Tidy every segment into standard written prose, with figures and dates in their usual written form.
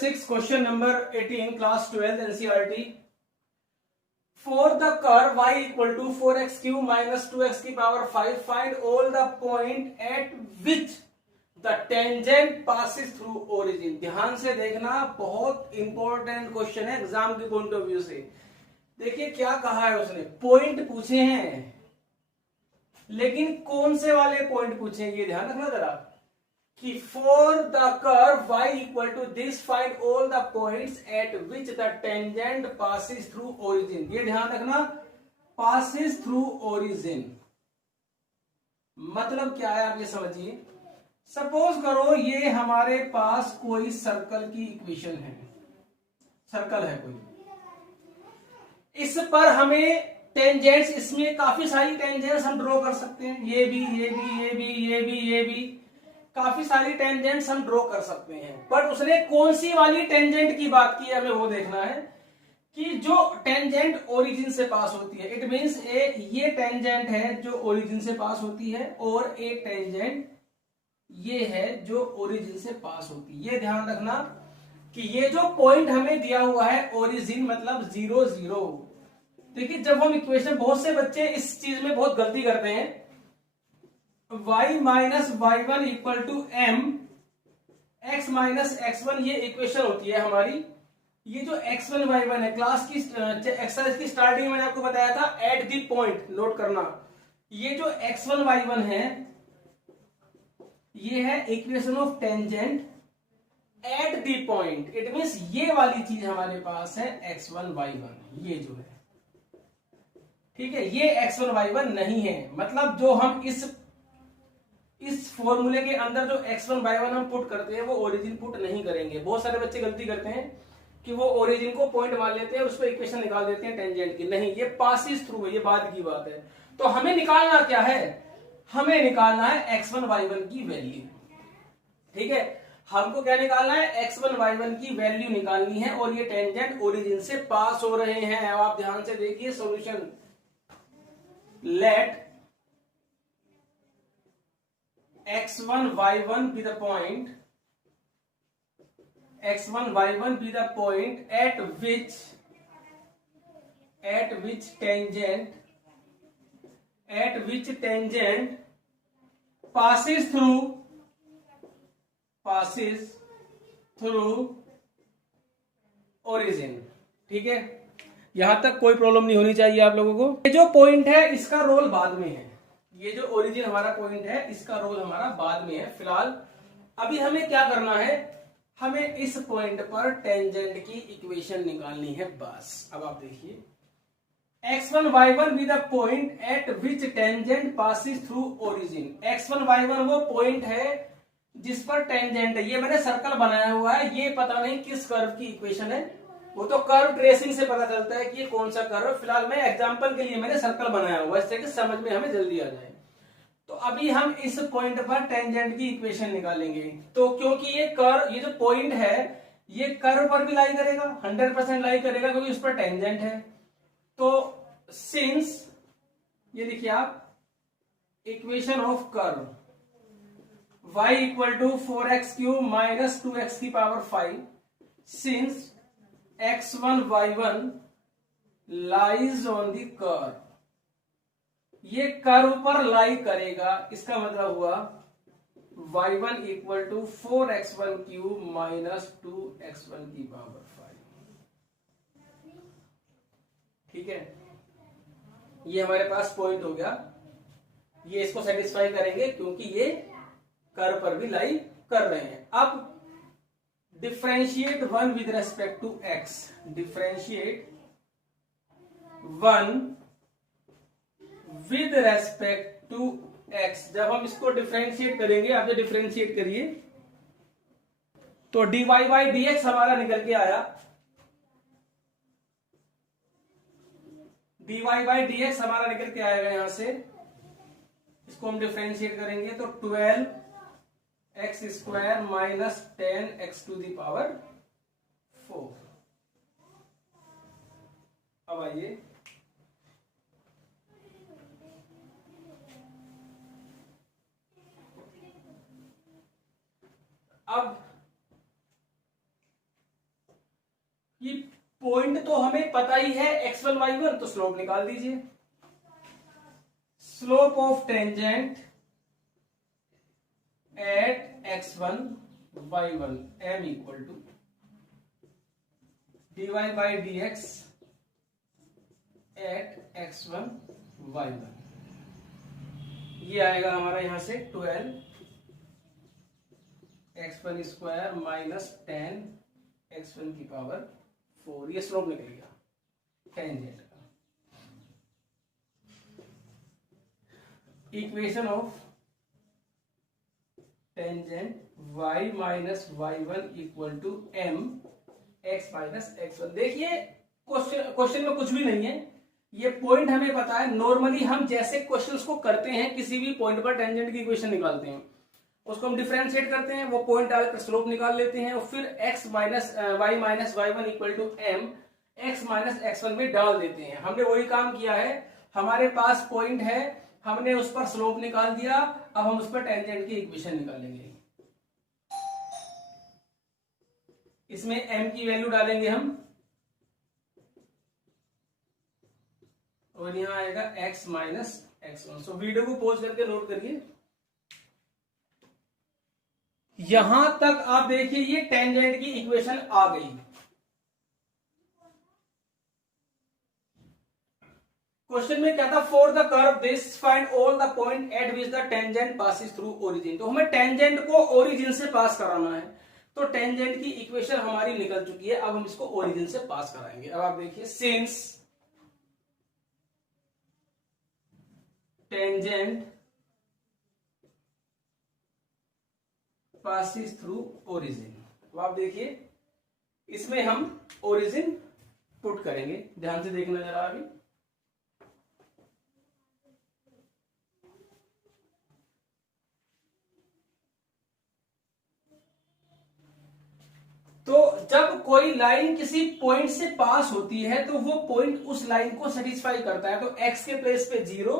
6, question number 18, class 12, NCERT. For the curve y equal to 4x cube minus 2x की power 5, find all the point at which the tangent passes through origin. ध्यान से देखना, बहुत important question है exam के point of view से. देखिए क्या कहा है उसने, पॉइंट पूछे हैं, लेकिन कौन से वाले पॉइंट पूछे हैं ये ध्यान रखना जरा, कि for the curve y equal to this find all the points at which the tangent passes through origin. ये ध्यान रखना, passes through origin मतलब क्या है आप ये समझिए. सपोज करो ये हमारे पास कोई सर्कल की इक्वेशन है, सर्कल है कोई, इस पर हमें टेंजेंट्स, इसमें काफी सारी टेंजेंट्स हम ड्रॉ कर सकते हैं, ये भी ये भी ये भी ये भी ये भी, काफी सारी टेंजेंट्स हम ड्रॉ कर सकते हैं. बट उसने कौन सी वाली टेंजेंट की बात की है हमें वो देखना है, कि जो टेंजेंट ओरिजिन से पास होती है. इट मींस ये टेंजेंट है जो ओरिजिन से पास होती है, और एक टेंजेंट ये है जो ओरिजिन से पास होती है. ये ध्यान रखना कि ये जो पॉइंट हमें दिया हुआ है ओरिजिन मतलब 0 0. देखिए जब हम इक्वेशन, बहुत से बच्चे इस चीज में बहुत गलती करते हैं, y minus y one equal to m x minus x one, ये इक्वेशन होती है हमारी. ये जो x1 y1 है, क्लास की एक्सरसाइज की स्टार्टिंग में मैंने आपको बताया था एट दी पॉइंट, नोट करना. ये जो x1 y1 है ये है equation of tangent at the point. It means ये वाली चीज हमारे पास है x1 y1, ये जो है, ठीक है, ये x1 y1 नहीं है. मतलब जो हम इस फॉर्मूले के अंदर जो x1 y1 हम पुट करते हैं वो ओरिजिन पुट नहीं करेंगे. बहुत सारे बच्चे गलती करते हैं कि वो ओरिजिन को पॉइंट मान लेते हैं और उस पर इक्वेशन निकाल देते हैं टेंजेंट की. नहीं, ये पासिस थ्रू है, ये बाद की बात है. तो हमें निकालना क्या है, हमें निकालना है x1 y1 की वैल्यू. ठीक है, हमको क्या निकालना है, x1 y1 की वैल्यू निकालनी है, और ये टेंजेंट ओरिजिन से पास हो रहे हैं. अब आप ध्यान से देखिए solution. Let x1 y1 be the point, x1 y1 be the point at which tangent passes through origin. ठीक है, यहां तक कोई प्रॉब्लम नहीं होनी चाहिए आप लोगों को. ये जो पॉइंट है इसका रोल बाद में है, ये जो ओरिजिन हमारा पॉइंट है इसका रोल हमारा बाद में है. फिलहाल अभी हमें क्या करना है, हमें इस पॉइंट पर टेंजेंट की इक्वेशन निकालनी है बस. अब आप देखिए, x1 y1 be the point at which tangent passes through origin. x1 y1 वो पॉइंट है जिस पर टेंजेंट है. ये मैंने सर्कल बनाया हुआ है, ये पता नहीं किस कर्व की इक्वेशन है, वो तो कर्व ट्रेसिंग से पता चलता है कि ये कौन सा कर्व. फिलहाल मैं एग्जांपल के लिए मैंने सर्कल बनाया हुआ है, इससे कि समझ में हमें जल्दी आ जाए. तो अभी हम इस पॉइंट पर टेंजेंट की इक्वेशन निकालेंगे. तो क्योंकि ये कर्व, ये जो पॉइंट है ये कर्व पर भी लाई करेगा, 100% लाई करेगा क्योंकि उस पर टेंजेंट है. तो सिंस, ये देखिए आप, equation of curve y equal to 4x cube minus 2x की power 5, since x1 y1 lies on the curve, ये कर्व पर लाई करेगा. इसका मतलब हुआ y1 equal to 4x1 cube minus 2x1 की पावर 5. ठीक है, ये हमारे पास पॉइंट हो गया. ये इसको सेटिस्फाई करेंगे क्योंकि ये कर्व पर भी लाई कर रहे हैं. अब differentiate 1 with respect to x, differentiate 1 with respect to x. जब हम इसको डिफरेंशिएट करेंगे, आप जो डिफरेंशिएट करिए, तो dy बाई dx हमारा निकल के आया, dy बाई dx हमारा निकल के आएगा यहां से. इसको हम डिफरेंशिएट करेंगे तो 12x square minus 10x to the power 4. अब आइए, अब हमें पता ही है x1 y1, तो स्लोप निकाल दीजिए। Slope of tangent at x1 y1 m equal to dy by dx at x1 y1। ये आएगा हमारा यहां से 12 x1 स्क्वायर माइनस 10 x1 की पावर 4। ये स्लोप निकल गया टेंजेंट का। Equation of tangent y minus y1 equal to m x minus x1। देखिए क्वेश्चन में कुछ भी नहीं है, ये पॉइंट हमें पता है। नॉर्मली हम जैसे क्वेश्चंस को करते हैं, किसी भी पॉइंट पर टेंजेंट की इक्वेशन निकालते हैं, उसको हम डिफरेंशिएट करते हैं, वो पॉइंट डालकर स्लोप निकाल लेते हैं और फिर x minus y minus y1 equal to m x minus x1 में डाल देते हैं। हमने वही काम किया है। हमारे पास पॉइंट है, हमने उस पर स्लोप निकाल दिया, अब हम उस पर टेंजेंट की इक्वेशन निकालेंगे। इसमें m की वैल्यू डालेंगे हम और यहां आएगा x माइनस x1। सो वीडियो को पॉज करके नोट करिए। यहां तक आप देखिए ये टेंजेंट की इक्वेशन आ गई। क्वेश्चन में क्या था, for the curve this find all the point eight which the tangent passes through origin. तो हमें टेंजेंट को ओरिजिन से पास कराना है, तो टेंजेंट की इक्वेशन हमारी निकल चुकी है। अब हम इसको ओरिजिन से पास कराएंगे। अब आप देखिए, since tangent passes through origin, तो आप देखिए इसमें हम ओरिजिन पुट करेंगे। ध्यान से देखना जरा अभी। तो जब कोई लाइन किसी पॉइंट से पास होती है तो वो पॉइंट उस लाइन को सेटिस्फाई करता है। तो x के प्लेस पे 0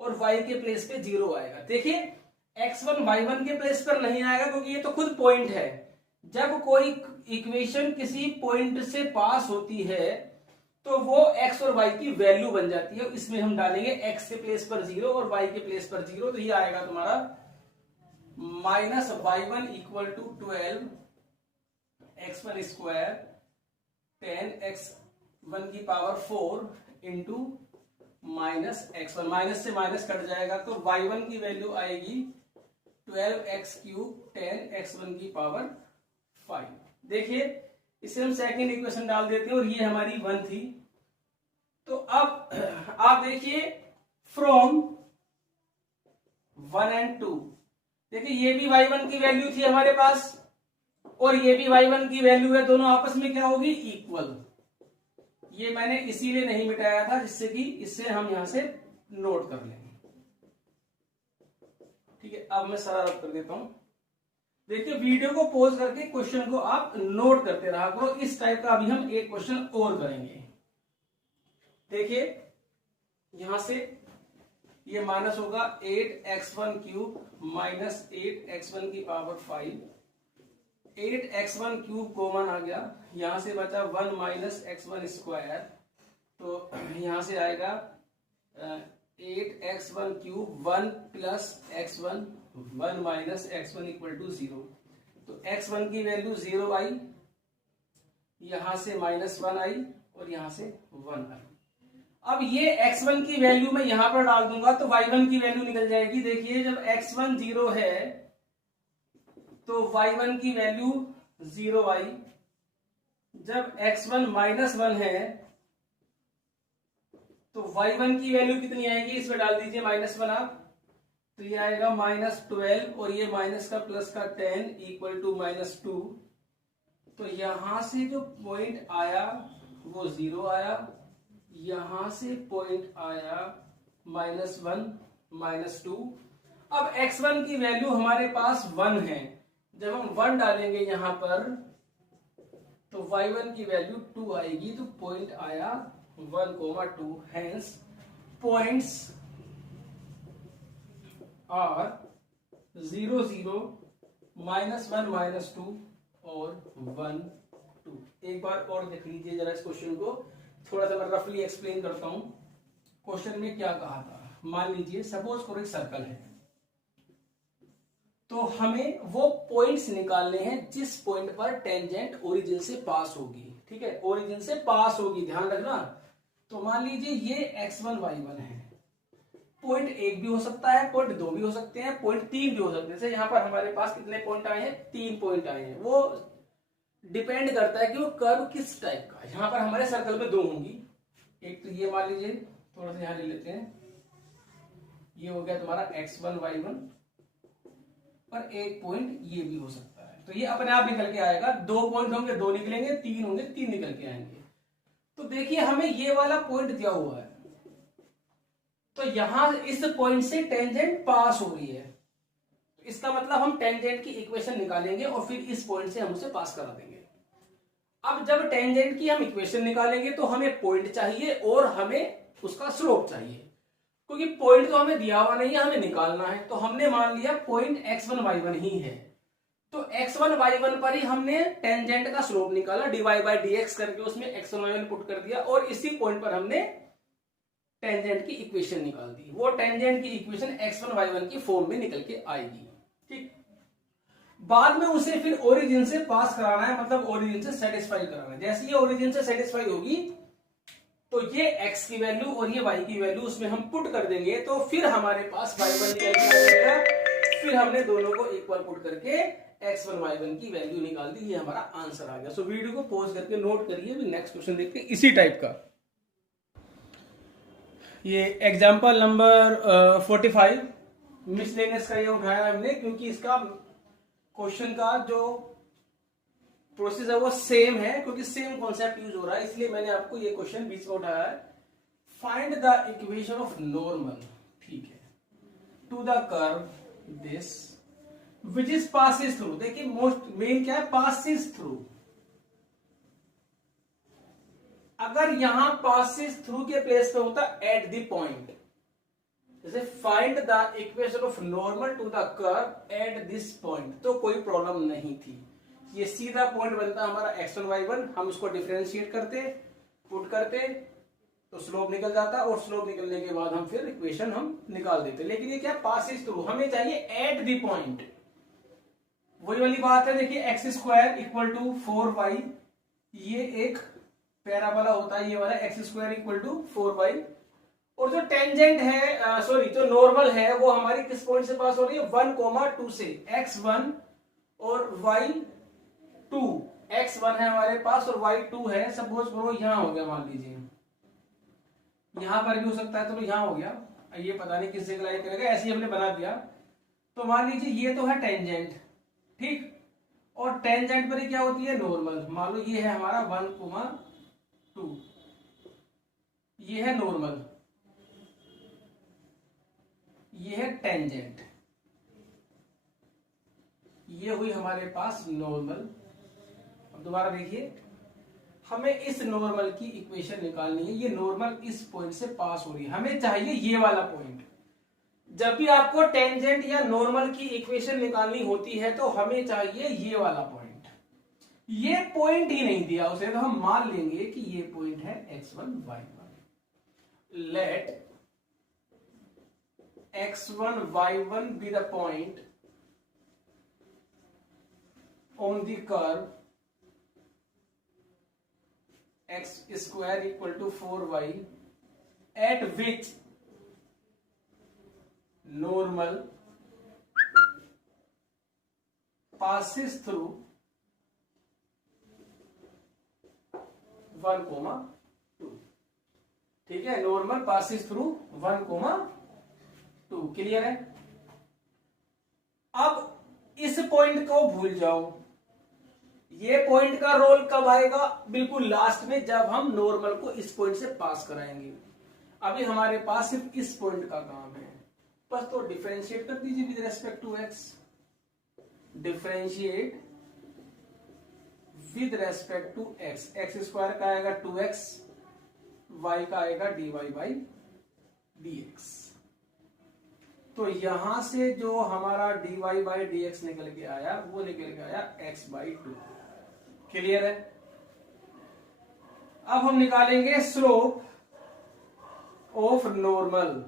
और y के प्लेस पे 0 आएगा। देखिए x1 y1 के प्लेस पर नहीं आएगा क्योंकि ये तो खुद पॉइंट है। जब कोई इक्वेशन किसी पॉइंट से पास होती है तो वो x और y की वैल्यू बन जाती है। इसमें हम डालेंगे x के प्लेस पर 0 और y के प्लेस पर 0, तो ये आएगा तुम्हारा minus y1 equal to 12 x1 square 10 x1 की power 4 into minus x1। Minus से माइनस कट जाएगा तो y1 की वैल्यू आएगी 12x क्यूब 10 x1 की पावर 5। देखिए इसे हम सेकंड इक्वेशन डाल देते हैं और ये हमारी 1 थी। तो अब आप देखिए फ्रॉम 1 and 2, देखिए ये भी y1 की वैल्यू थी हमारे पास और ये भी y1 की वैल्यू है। दोनों आपस में क्या होगी, इक्वल। ये मैंने इसीलिए नहीं मिटाया था जिससे कि इससे हम यहां से नोट कर लेंगे। ठीक है, अब मैं सारा रब कर देता हूं। देखिए वीडियो को पॉज करके क्वेश्चन को आप नोट करते रहा करो। इस टाइप का अभी हम एक क्वेश्चन और करेंगे। देखिए यहां से ये माइनस होगा 8x1 क्यूब माइनस 8x1 की पावर 5। 8x1 क्यूब कॉमन आ गया, यहां से बचा 1 माइनस x1 स्क्वायर। तो यहां से आएगा 8x1 cube 1 plus x1 1 minus x1 equal to 0। तो x1 की वैल्यू 0 आई, यहां से माइनस 1 आई और यहां से 1 आई। अब ये x1 की वैल्यू मैं यहां पर डाल दूंगा तो y1 की वैल्यू निकल जाएगी। देखिए जब x1 0 है तो y1 की वैल्यू 0 आई। जब x1 माइनस 1 है तो y1 की वैल्यू कितनी आएगी, इसमें डाल दीजिए माइनस 1 आप, तो ये आएगा माइनस 12 और ये माइनस का प्लस का 10 इक्वल टू माइनस 2। तो यहां से जो पॉइंट आया वो 0 आया, यहां से पॉइंट आया माइनस 1 माइनस 2। अब x1 की वैल्यू हमारे पास 1 है, जब हम 1 डालेंगे यहां पर तो y1 की वैल्यू 2 आएगी। तो पॉइंट आया 1,2। हेंस पॉइंट्स आर 0 0 -1 -2 और 1 2। एक बार और देख लीजिए जरा इस क्वेश्चन को, थोड़ा सा मैं रफली एक्सप्लेन करता हूं। क्वेश्चन में क्या कहा था, मान लीजिए सपोज करो एक सर्कल है, तो हमें वो पॉइंट्स निकालने हैं जिस पॉइंट पर टेंजेंट ओरिजिन से पास होगी। ठीक है, ओरिजिन से पास होगी, ध्यान रखना। तो मान लीजिए ये x1 y1 है, पॉइंट 1 भी हो सकता है, पॉइंट 2 भी हो सकते हैं, पॉइंट 3 भी हो सकते हैं। जैसे यहाँ पर हमारे पास कितने पॉइंट आए हैं, 3 पॉइंट आए हैं। वो डिपेंड करता है कि वो कर्व किस टाइप का है। यहाँ पर हमारे सर्कल में 2 होंगी, एक तो ये मान लीजिए, थोड़ा सा यहाँ ले लेते हैं, ये हो गया तुम्हारा x1 y1, और एक पॉइंट ये भी हो सकता है। तो ये अपने आप निकल के आएगा, 2 पॉइंट होंगे 2 निकलेंगे, 3 होंगे 3 निकल के आएंगे। तो देखिए हमें ये वाला पॉइंट दिया हुआ है, तो यहां इस पॉइंट से टेंजेंट पास हो रही है, इसका मतलब हम टेंजेंट की इक्वेशन निकालेंगे और फिर इस पॉइंट से हम उसे पास करा देंगे। अब जब टेंजेंट की हम इक्वेशन निकालेंगे तो हमें पॉइंट चाहिए और हमें उसका स्लोप चाहिए, क्योंकि पॉइंट तो हमें दिया हुआ नहीं है, हमें निकालना है। तो हमने मान लिया पॉइंट x1 y1 ही है, तो x1 y1 पर ही हमने टेंजेंट का स्लोप निकाला, dy बाई dx करके उसमें x1 y1 पुट कर दिया, और इसी पॉइंट पर हमने टेंजेंट की इक्वेशन निकाल दी। वो टेंजेंट की इक्वेशन x1 y1 की फॉर्म में निकल के आएगी। ठीक, बाद में उसे फिर ओरिजिन से पास कराना है, मतलब ओरिजिन से सेटिस्फाई कराना है। जैसे ये ओरिजिन से सेटिस्फाई होगी तो ये x की वैल्यू और ये y की वैल्यू उसमें हम पुट कर देंगे, तो फिर हमारे पास y1 निकल के आ जाएगा। फिर हमने दोनों को इक्वल पुट करके x1 y1 की वैल्यू निकाल दी, ये हमारा आंसर आ गया। सो वीडियो को पॉज करके नोट करिए, नेक्स्ट क्वेश्चन देखते हैं इसी टाइप का। ये एग्जाम्पल नंबर 45 मिसलेनियस का ये उठाया हमने, क्योंकि इसका क्वेश्चन का जो प्रोसेस है वो सेम है, क्योंकि सेम कॉन्सेप्ट यूज हो रहा है, इसलिए मैंने आपको ये क्वेश्चन बीच में उठाया है। Find the equation of normal, ठीक है, to the curve this which is passes through. देखिए मोस्ट मेन क्या है, पासिस थ्रू। अगर यहां पासिस थ्रू के प्लेस पे होता एट द पॉइंट, जैसे find the equation of normal to the curve at this point, तो कोई प्रॉब्लम नहीं थी। ये सीधा पॉइंट बनता हमारा x1 y1, हम उसको डिफरेंशिएट करते, पुट करते, तो स्लोप निकल जाता, और स्लोप निकलने के बाद हम फिर इक्वेशन हम निकाल देते। लेकिन ये क्या, पासिस थ्रू, हमें चाहिए एट द पॉइंट। वही वाली बात है, देखिए x² इक्वल टू 4y, ये एक पैराबोला होता है ये वाला, x² इक्वल टू 4y, और जो टेंजेंट है सॉरी जो नॉर्मल है वो हमारी किस पॉइंट से पास हो रही है, 1, 2 से, x1 और y2, x1 है हमारे पास और y2 है। सपोज करो यहां हो गया, मान लीजिए यहां पर भी हो सकता है, तो यहां हो गया, ये पता नहीं किस जगह लाइक करेगा, ऐसे ही हमने बना दिया। तो मान लीजिए ये तो है टेंजेंट, ठीक, और टेंजेंट पर ही क्या होती है, नॉर्मल। मान लो ये है हमारा 1, 2, ये है नॉर्मल, ये है टेंजेंट, ये हुई हमारे पास नॉर्मल। अब दोबारा देखिए, हमें इस नॉर्मल की इक्वेशन निकालनी है। ये नॉर्मल इस पॉइंट से पास हो रही है, हमें चाहिए ये वाला पॉइंट। जब भी आपको टेंजेंट या नॉर्मल की इक्वेशन निकालनी होती है तो हमें चाहिए ये वाला पॉइंट। ये पॉइंट ही नहीं दिया उसे, तो हम मान लेंगे कि ये पॉइंट है x1 y1। Let x1 y1 be the point on the curve x² equal to 4y at which normal passes through 1, 2। ठीक है, नॉर्मल पासिस थ्रू 1, 2। क्लियर है। अब इस पॉइंट को भूल जाओ, ये पॉइंट का रोल कब आएगा, बिल्कुल लास्ट में, जब हम नॉर्मल को इस पॉइंट से पास कराएंगे। अभी हमारे पास सिर्फ इस पॉइंट का काम है, बस तो डिफरेंशिएट कर दीजिए with respect to x, differentiate with respect to x। x² का आएगा 2x, y का आएगा dy बाई dx। तो यहां से जो हमारा dy बाई dx निकल के आया वो निकल के आया x/2। क्लियर है। अब हम निकालेंगे स्लोप ऑफ नॉर्मल।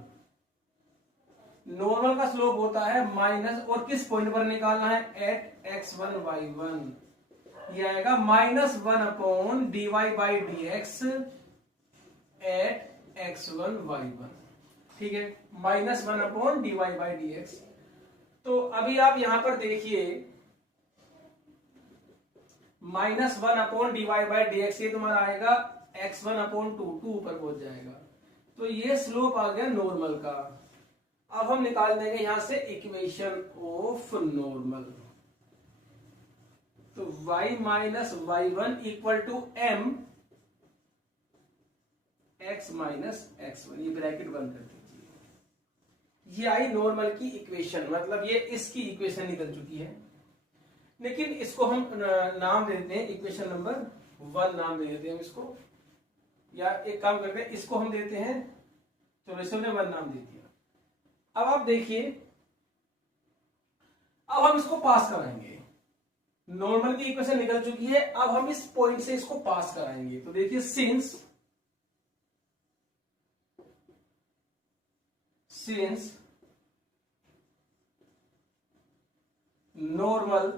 नॉर्मल का स्लोप होता है माइनस, और किस पॉइंट पर निकालना है, एट x1 y1। ये आएगा -1 upon dy by dx at x1 y1। ठीक है, -1 अपॉन dy बाई dx। तो अभी आप यहां पर देखिए -1 अपॉन dy बाई dx, ये तुम्हारा आएगा x1 अपॉन 2 ऊपर पहुंच जाएगा। तो ये स्लोप आ गया नॉर्मल का। अब हम निकाल देंगे यहां से इक्वेशन ऑफ नॉर्मल। तो y minus y1 equal to m x minus x1, ये ब्रैकेट बंद कर दीजिए। ये आई नॉर्मल की इक्वेशन, मतलब ये इसकी इक्वेशन निकल चुकी है। लेकिन इसको हम नाम दे देते हैं इक्वेशन नंबर 1 नाम दे देते हैं इसको, या एक काम करते हैं इसको हम देते हैं, चलो इसको हमने 1 नाम दे दिया। अब आप देखिए, अब हम इसको पास कराएंगे। नॉर्मल की इक्वेशन निकल चुकी है, अब हम इस पॉइंट से इसको पास कराएंगे। तो देखिए सिंस नॉर्मल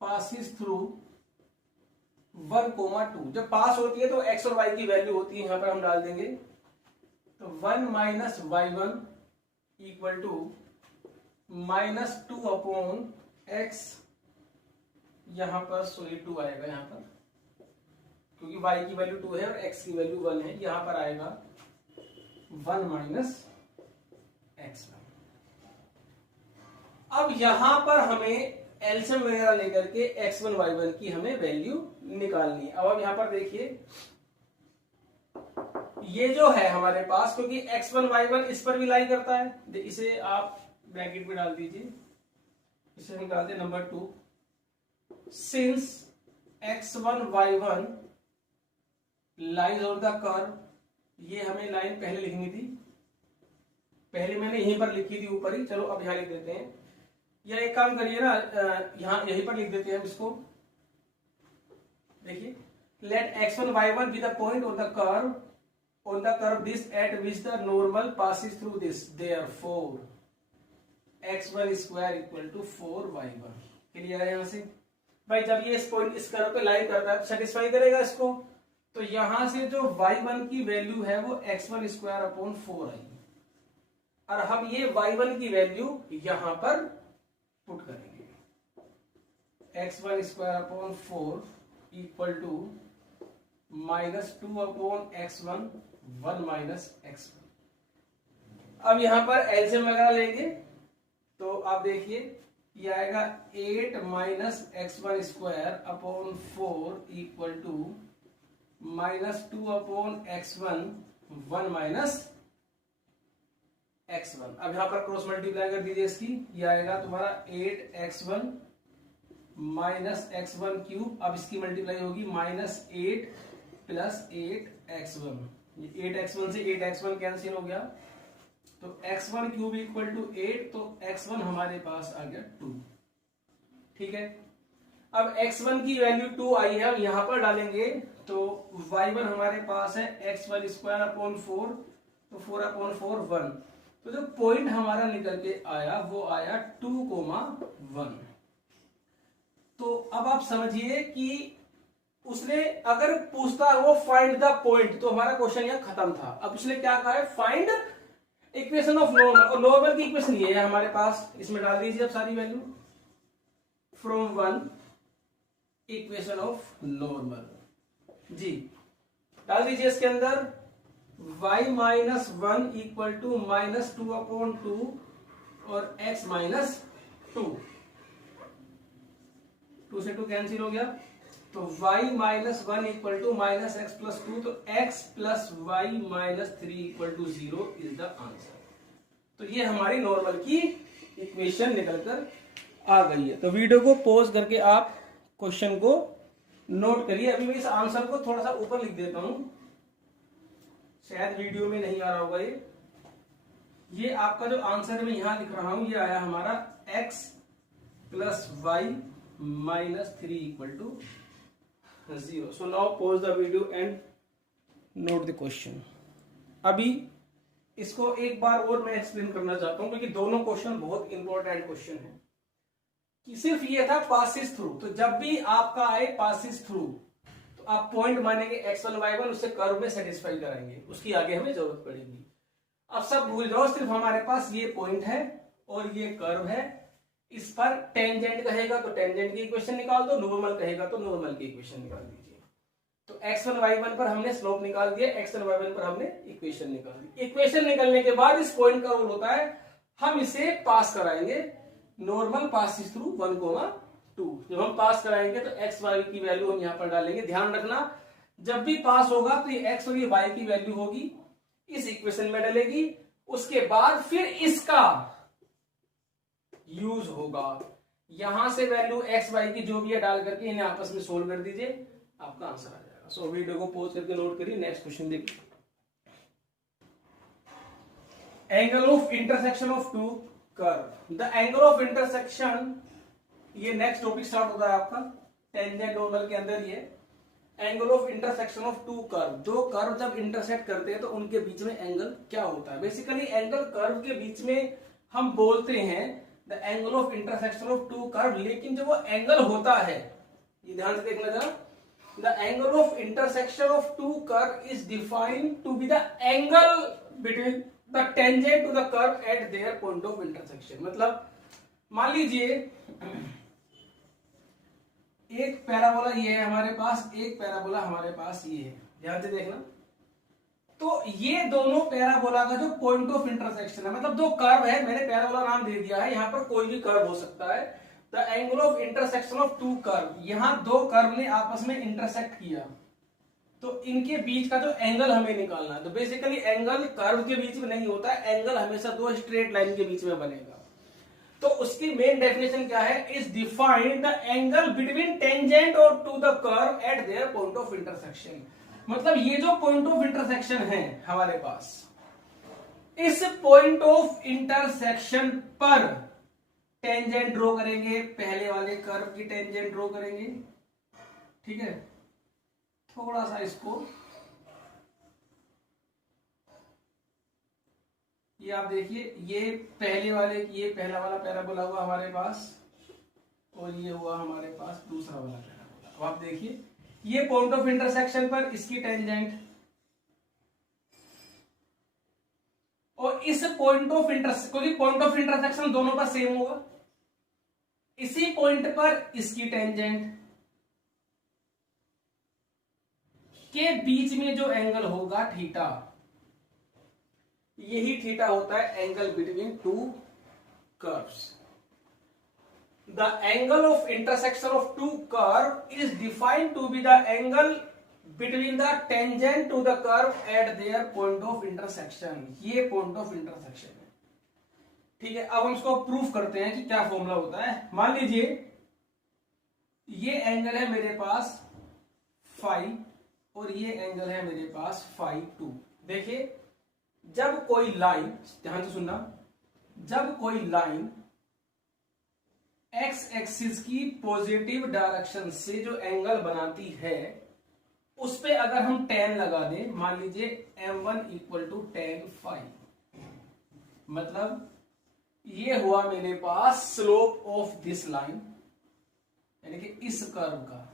पासिस थ्रू 1, 2, जब पास होती है तो x और y की वैल्यू होती है, यहां पर हम डाल देंगे। तो 1 minus y1 equal to -2 upon x, यहां पर सॉरी 2 आएगा यहां पर, क्योंकि y की वैल्यू 2 है और x की वैल्यू 1 है। यहां पर आएगा 1 माइनस x1। अब यहां पर हमें एलसीएम वगैरह लेकर के x1 y1 की हमें वैल्यू निकालनी है। अब हम यहां पर देखिए, ये जो है हमारे पास, क्योंकि x1 y1 इस पर भी लाई करता है, इसे आप ब्रैकेट में डाल दीजिए। इसे हम डालते हैं number 2। Since x1 y1 lies on the curve, ये हमें लाइन पहले लिखनी थी, पहले मैंने यहीं पर लिखी थी ऊपर ही, चलो अब यहां लिख देते हैं। या एक काम करिए ना, यहां यहीं पर लिख देते हैं हम इसको। देखिए, let x1 y1 be the point on the curve this at which the normal passes through this, therefore x1 square equal to 4y1। Clear है यहां से? भाई जब ये इस पॉइंट इस कर्व पे लाइन करता है तो सेटिस्फाई करेगा इसको। तो यहां से जो y1 की वैल्यू है वो x1 स्क्वायर अपॉन 4 आई, और हम ये y1 की वैल्यू यहां पर पुट करेंगे। x1 square upon 4 equal to -2 upon x1, 1 minus x1। अब यहां पर एलसीएम वगैरह लेंगे तो आप देखिए ये आएगा 8 minus x1 square upon 4 equal to -2 upon x1, 1 minus x1। अब यहां पर क्रॉस मल्टीप्लाई कर दीजिए इसकी, ये आएगा तुम्हारा 8x1 माइनस x1 क्यूब। अब इसकी मल्टीप्लाई होगी -8 प्लस 8x1। ये 8x1 से 8x1 कैंसिल हो गया, तो x1 क्यूब इक्वल टू 8, तो x1 हमारे पास आ गया 2। ठीक है, अब x1 की वैल्यू 2 आई है, हम यहां पर डालेंगे तो y1 हमारे पास है x1 स्क्वायर अपॉन 4, तो 4 अपॉन 4 1। तो जो पॉइंट हमारा निकल के आया वो आया 2,1। तो अब आप समझिए कि उसने अगर पूछता वो फाइंड द पॉइंट, तो हमारा क्वेश्चन यहां खत्म था। अब उसने क्या कहा है, फाइंड इक्वेशन ऑफ नॉर्मल, और नॉर्मल की इक्वेशन ये है हमारे पास, इसमें डाल दीजिए अब सारी value from 1 equation of normal जी, डाल दीजिए इसके अंदर y minus 1 equal to -2 upon 2 और x माइनस 2, 2 से 2 कैंसिल हो गया, तो y minus 1 equal to minus x plus 2, तो x plus y minus 3 equal to 0 is the answer. तो ये हमारी नॉर्मल की इक्वेशन निकलकर आ गई है। तो वीडियो को पॉज करके आप क्वेश्चन को नोट करिए। अभी मैं इस आंसर को थोड़ा सा ऊपर लिख देता हूं, शायद वीडियो में नहीं आ रहा होगा। ये आपका जो आंसर मैं यहां लिख रहा हूं, ये आया हमारा x plus y minus 3 equal to 0. So now pause the video and note the question. अभी इसको एक बार और मैं एक्सप्लेन करना चाहता हूं क्योंकि दोनों क्वेश्चन बहुत इंपॉर्टेंट क्वेश्चन है। कि सिर्फ ये था पासिस थ्रू, तो जब भी आपका आए पासिस थ्रू तो आप पॉइंट मानेंगे x1 y1, उससे कर्व में सेटिस्फाई कराएंगे, उसकी आगे हमें जरूरत पड़ेगी। अब सब भूल जाओ, सिर्फ हमारे पास ये पॉइंट है और ये कर्व है, इस पर टेंजेंट कहेगा तो टेंजेंट की इक्वेशन निकाल दो, नॉर्मल कहेगा तो नॉर्मल की इक्वेशन निकाल दीजिए। तो x1 y1 पर हमने स्लोप निकाल दिया, x1 y1 पर हमने इक्वेशन निकाल दी। इक्वेशन निकालने के बाद इस पॉइंट का रूल होता है, हम इसे पास कराएंगे, नॉर्मल पासिस थ्रू 1,2। जब हम पास कराएंगे तो x y की वैल्यू हम यहां पर डालेंगे। ध्यान रखना, जब भी पास होगा तो ये x और ये y की वैल्यू होगी, इस इक्वेशन में डलेगी, उसके बाद फिर इसका यूज होगा। यहां से वैल्यू x y की जो भी है डाल करके इन्हें आपस में सोल्व कर दीजिए, आपका आंसर आ जाएगा। सो वीडियो को पॉज करके नोट करिए, नेक्स्ट क्वेश्चन देखिए। Angle of intersection of two curve. The angle of intersection, ये नेक्स्ट टॉपिक स्टार्ट होता है आपका टेंजेंट नॉर्मल के अंदर। ये angle of intersection of two curve, दो कर्व जब इंटरसेक्ट करते हैं तो उनके बीच में एंगल क्या होता है। बेसिकली एंगल कर्व के बीच में हम बोलते हैं the angle of intersection of two curve, लेकिन जब वो एंगल होता है, ये ध्यान से देखना जरा, the angle of intersection of two curve is defined to be the angle between the tangent to the curve at their point of intersection. मतलब मान लीजिए एक पैराबोला ये है हमारे पास, एक पैराबोला हमारे पास ये है, ध्यान से देखना। तो ये दोनों पैराबोला का जो पॉइंट ऑफ इंटरसेक्शन है, मतलब दो कर्व है, मैंने पैराबोला नाम दे दिया है, यहां पर कोई भी कर्व हो सकता है। The angle of intersection of two curve, यहां दो कर्व ने आपस में इंटरसेक्ट किया, तो इनके बीच का जो एंगल हमें निकालना है। तो बेसिकली एंगल कर्व के बीच में नहीं होता है, एंगल हमेशा दो स्ट्रेट लाइन के बीच में बनेगा। तो उसकी मेन डेफिनेशन क्या है, is defined the angle between tangent और to the curve at their point of intersection. मतलब ये जो पॉइंट ऑफ इंटरसेक्शन है हमारे पास, इस पॉइंट ऑफ इंटरसेक्शन पर टेंजेंट ड्रॉ करेंगे, पहले वाले कर्व की टेंजेंट ड्रॉ करेंगे, ठीक है। थोड़ा सा इसको ये आप देखिए, ये पहले वाले, ये पहला वाला पैराबोला हुआ हमारे पास, और ये हुआ हमारे पास दूसरा वाला पैराबोला। अब आप देखिए ये पॉइंट ऑफ इंटरसेक्शन पर इसकी टेंजेंट, और इस पॉइंट ऑफ इंटरसेक्शन, क्योंकि पॉइंट ऑफ इंटरसेक्शन दोनों पर सेम होगा, इसी पॉइंट पर इसकी टेंजेंट के बीच में जो एंगल होगा थीटा, यही थीटा होता है angle between two curves. The angle of intersection of two curve is defined to be the angle between the tangent to the curve at their point of intersection. ये point of intersection है, ठीक है। अब हम इसको proof करते हैं कि क्या फॉर्मूला होता है। मान लीजिए ये एंगल है मेरे पास फाई, और ये एंगल है मेरे पास फाई 2। देखिए जब कोई लाइन, ध्यान से सुनना, जब कोई लाइन एक्स एक्सिस की पॉजिटिव डायरेक्शन से जो एंगल बनाती है, उस पे अगर हम tan लगा दें, मान लीजिए m1 equal to tan phi, मतलब ये हुआ मेरे पास स्लोप ऑफ दिस लाइन, यानी कि इस कर्व का।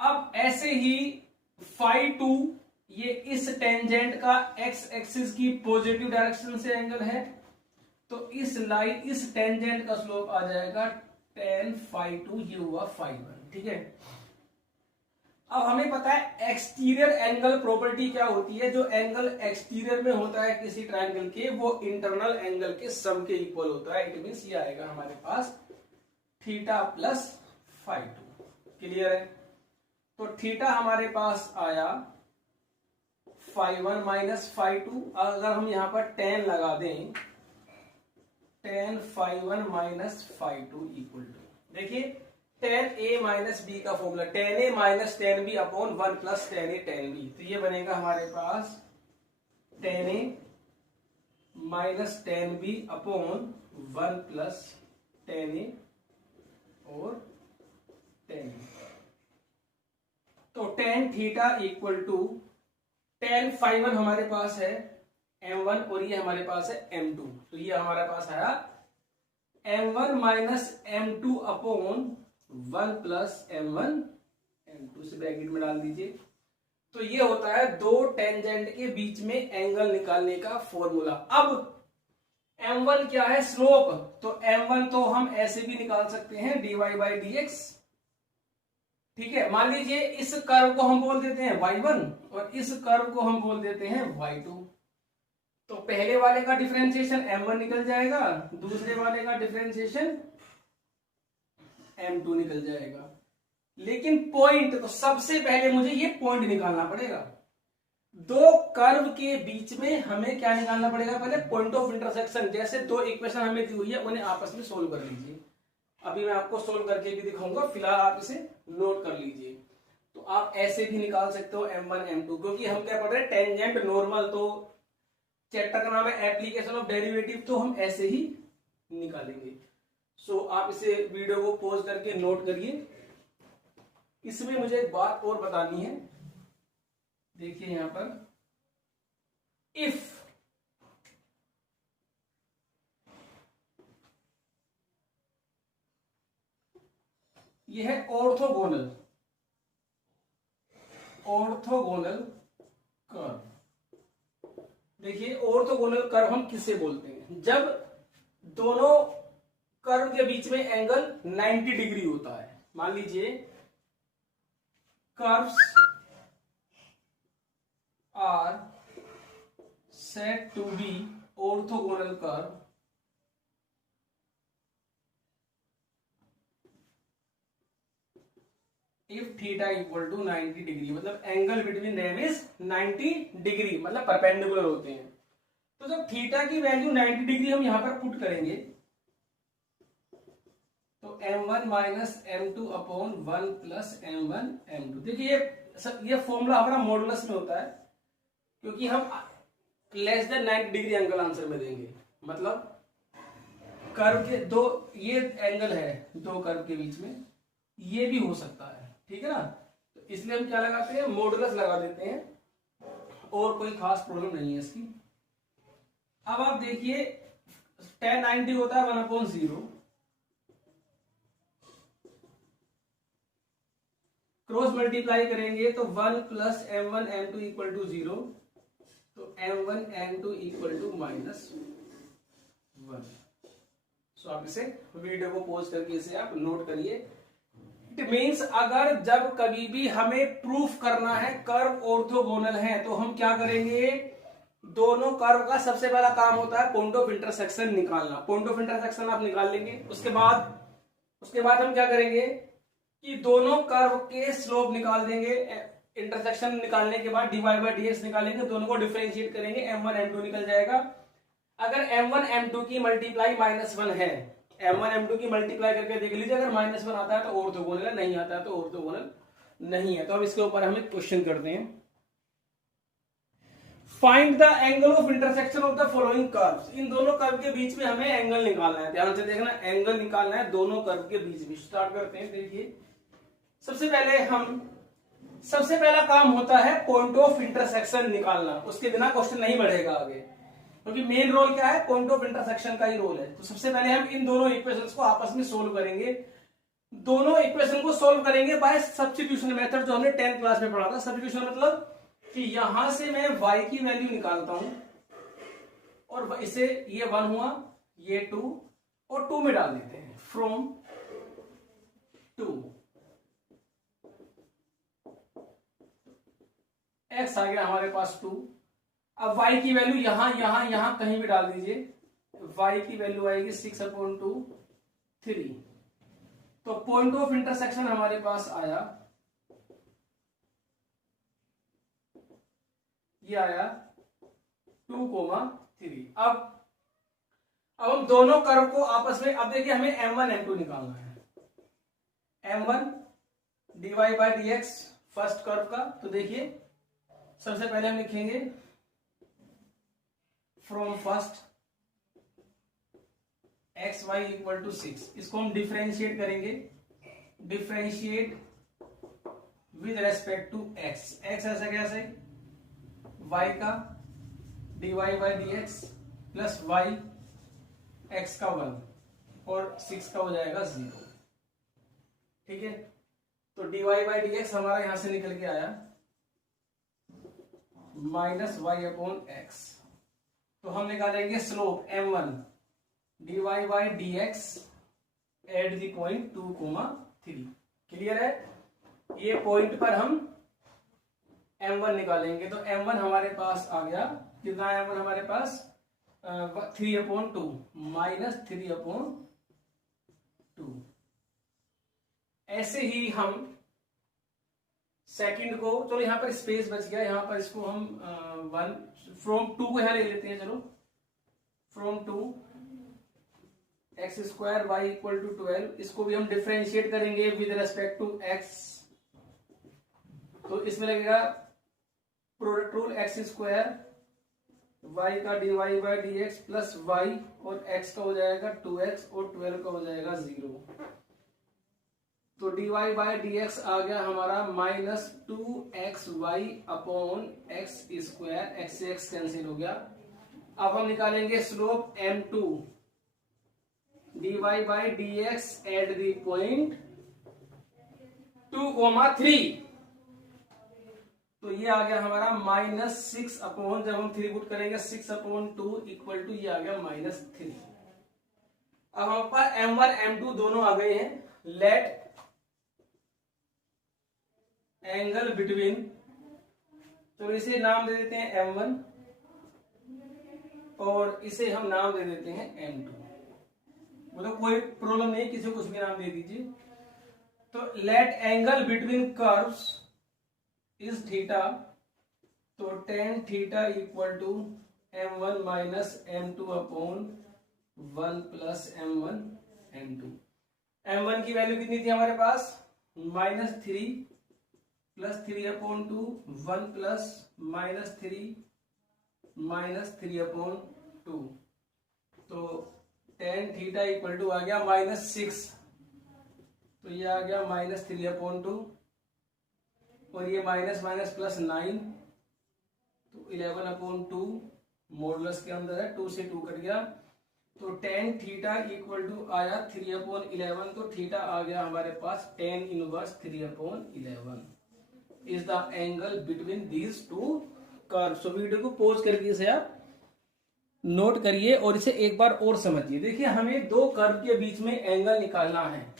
अब ऐसे ही फाई 2, ये इस टेंजेंट का एक्स एक्सिस की पॉजिटिव डायरेक्शन से एंगल है, तो इस लाइन, इस टेंजेंट का स्लोप आ जाएगा tan फाई 2, ये हुआ फाई 1, ठीक है। अब हमें पता है एक्सटीरियर एंगल प्रॉपर्टी क्या होती है, जो एंगल एक्सटीरियर में होता है किसी ट्रायंगल के, वो इंटरनल एंगल के सम के इक्वल होता है। इट मींस ये आएगा हमारे पास थीटा प्लस फाई 2। क्लियर है? तो थीटा हमारे पास आया फाई 1 माइनस फाई 2। अगर हम यहां पर tan लगा दें, tan phi 1 minus phi 2 equal to, देखिए tan a माइनस बी का formula, tan a minus tan b upon 1 plus tan a tan b। तो ये बनेगा हमारे पास tan a minus tan b upon 1 plus tan a और tan b। तो tan theta equal to tan phi one हमारे पास है m1 और ये हमारे पास है m2। तो ये हमारे पास आया m1 minus m2 upon 1 plus m1 m2 से ब्रैकेट में डाल दीजिए। तो ये होता है दो टेंजेंट के बीच में एंगल निकालने का फॉर्मूला। अब m1 क्या है, स्लोप, तो m1 तो हम ऐसे भी निकाल सकते हैं dy बाई dx। ठीक है, मान लीजिए इस कर्व को हम बोल देते हैं y1 और इस कर्व को हम बोल देते हैं y2। तो पहले वाले का डिफरेंशिएशन m1 निकल जाएगा, दूसरे वाले का डिफरेंशिएशन m2 निकल जाएगा। लेकिन पॉइंट, तो सबसे पहले मुझे ये पॉइंट निकालना पड़ेगा। दो कर्व के बीच में हमें क्या निकालना पड़ेगा, पहले पॉइंट ऑफ इंटरसेक्शन। जैसे दो इक्वेशन हमें दी हुई है, उन्हें आपस में सोल्व कर लीजिए। अभी मैं आपको सोल्व करके भी दिखाऊंगा, फिलहाल आप इसे नोट कर लीजिए। तो आप ऐसे भी निकाल सकते हो m1 m2, क्योंकि हम क्या पढ़ रहे हैं, टेंजेंट नॉर्मल। तो चैप्टर का नाम है एप्लीकेशन ऑफ डेरिवेटिव, तो हम ऐसे ही निकालेंगे। सो आप इसे वीडियो को पॉज करके नोट करिए। इसमें मुझे एक बात और बतानी है, देखिए यहां पर, इफ यह है ऑर्थोगोनल कर्व। देखिए ऑर्थोगोनल कर्व हम किसे बोलते हैं, जब दोनों कर्व के बीच में एंगल 90 डिग्री होता है। मान लीजिए curves are said to be orthogonal curve if theta equal to 90 degree, मतलब angle between them is 90 degree, मतलब परपेंडिकुलर होते हैं। तो जब थीटा की वैल्यू 90 डिग्री हम यहां पर पुट करेंगे, तो m1 minus m2 upon 1 plus m1 m2। देखिए ये फॉर्मूला हमारा मॉडुलस में होता है, क्योंकि हम less than 90 degree angle answer में देंगे। मतलब कर्व के दो, ये एंगल है दो कर्व के बीच में, ये भी हो सकता है, ठीक है ना। तो इसलिए हम क्या लगाते हैं, मॉडुलस लगा देते हैं, और कोई खास प्रॉब्लम नहीं है इसकी। अब आप देखिए tan 90 होता है 1/0, क्रॉस मल्टीप्लाई करेंगे तो 1 plus m1 m2 equal to 0, तो m1 m2 इक्वल टू -1। सो आप इसे वीडियो को पॉज करके इसे आप नोट करिए। इट मीन्स अगर जब कभी भी हमें प्रूफ करना है कर्व ऑर्थोगोनल है, तो हम क्या करेंगे, दोनों कर्व का सबसे पहला काम होता है पॉइंट ऑफ इंटरसेक्शन निकालना। पॉइंट ऑफ इंटरसेक्शन आप निकाल लेंगे, उसके बाद हम क्या करेंगे कि दोनों कर्व के स्लोप निकाल देंगे। इंटरसेक्शन निकालने के बाद dy बाई dx निकालेंगे, दोनों को डिफरेंशिएट करेंगे, m1 m2 निकल जाएगा। अगर m1 m2 की मल्टीप्लाई -1 है, m1 m2 की मल्टीप्लाई करके देख लीजिए, अगर -1 आता है तो ऑर्थोगोनल है, नहीं आता है तो ऑर्थोगोनल नहीं है। तो अब इसके ऊपर हम एक क्वेश्चन करते हैं। Find the angle of intersection of the following curves. इन दोनों कर्व के बीच में हमें एंगल निकालना है, ध्यान से देखना, एंगल निकालना है दोनों कर्व के बीच में। स्टार्ट करते हैं। देखिए सबसे पहला काम होता है पॉइंट ऑफ इंटरसेक्शन निकालना, उसके बिना क्वेश्चन नहीं बढ़ेगा आगे, क्योंकि मेन रोल क्या है, पॉइंट ऑफ इंटरसेक्शन का ही रोल है। तो सबसे पहले हम इन दोनों इक्वेशंस को आपस में सोल्व करेंगे। दोनों इक्वेशन को सोल्व करेंगे बाय सब्स्टिट्यूशन मेथड, जो हमने 10th क्लास में पढ़ा था। सब्स्टिट्यूशन मतलब कि यहां से मैं y की वैल्यू निकालता हूं, और इसे ये 1 हुआ, ये 2 और 2 में डाल देते हैं, फ्रॉम 2 x आ गया हमारे पास 2। अब y की वैल्यू यहां कहीं भी डाल दीजिए, y की वैल्यू आएगी 6/2 3। तो पॉइंट ऑफ इंटरसेक्शन हमारे पास आया, ये आया 2,3। अब हम दोनों कर्व को आपस में, अब देखिए हमें m1 m2 निकालना है। m1 dy by dx first curve का, तो देखिए सबसे पहले हम लिखेंगे from first x y equal to 6। इसको हम डिफरेंशिएट करेंगे, differentiate with respect to x. X ऐसा कैसे, y का dy by D x plus y x का 1 और 6 का हो जाएगा 0। ठीक है, तो dy बाई डी एक्स हमारा यहां से निकल के आया माइनस वाई अपॉन एक्स। तो हम निकालेंगे slope m1 dy by D x at the point 2,3। Clear है, ये पॉइंट पर हम m1 निकालेंगे। तो m1 हमारे पास आ गया, कितना m1 हमारे पास 3/2 माइनस 3/2। ऐसे ही हम सेकंड को, चलो यहां पर स्पेस बच गया, यहां पर इसको हम 1 फ्रॉम 2 को यहां ले लेते हैं। चलो from 2 x square y equal to 12, इसको भी हम डिफरेंशिएट करेंगे विद रेस्पेक्ट टू एक्स। तो इसमें लगेगा product rule, x square y का d Y by D x plus y और एक्स का हो जाएगा 2x और 12 का हो जाएगा 0। तो डी वाई बाई डी एक्स आ गया हमारा minus 2xy upon x square, x से एक्स कैंसिल हो गया। अब हम निकालेंगे slope m2 dy by D x at the point 2,3। तो ये आ गया हमारा माइनस 6 अपॉन, जब हम 3 पुट करेंगे 6/2 इक्वल टू ये आ गया -3। अब हमारे पास m1 m2 दोनों आ गए हैं। लेट एंगल बिटवीन, तो इसे नाम दे देते हैं m1 और इसे हम नाम दे देते हैं m2। मतलब कोई प्रॉब्लम नहीं, किसी को कुछ भी नाम दे दीजिए। तो let angle between curves is theta, तो tan theta equal to m1 minus m2 upon 1 plus m1 m2। m1 की वैल्यू कितनी थी हमारे पास, -3 प्लस 3/2 1 प्लस -3/2। तो tan थीटा इक्वल टू आ गया -6, तो ये आ गया -3/2 और ये माइनस माइनस प्लस 9, तो 11/2 मॉडुलस के अंदर है, 2 से 2 कट गया। तो tan थीटा इक्वल टू आया 3/11, तो थीटा आ गया हमारे पास tan inverse 3/11 is the angle between these two curve. So video को पॉज करके इसे आप नोट करिए और इसे एक बार और समझिए। देखिए हमें दो कर्व के बीच में एंगल निकालना है,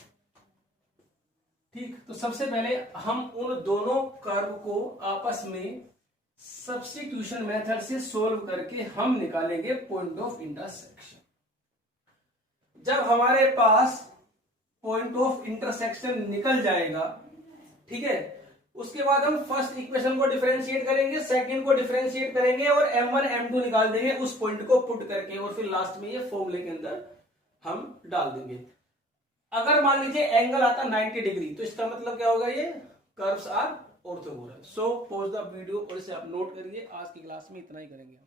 ठीक। तो सबसे पहले हम उन दोनों कर्व को आपस में सब्स्टिट्यूशन मेथड से सोल्व करके हम निकालेंगे पॉइंट ऑफ इंटरसेक्शन। जब हमारे पास पॉइंट ऑफ इंटरसेक्शन निकल जाएगा, ठीक है, उसके बाद हम फर्स्ट इक्वेशन को डिफरेंशिएट करेंगे, सेकंड को डिफरेंशिएट करेंगे और m1 m2 निकाल देंगे उस पॉइंट को पुट करके, और फिर लास्ट में ये फॉर्मूले के अंदर हम डाल देंगे। अगर मान लीजिए एंगल आता 90 डिग्री, तो इसका मतलब क्या होगा, ये curves are orthogonal. So pause the video और इसे आप नोट करिए। आज की क्लास में इतना ही करेंगे हम।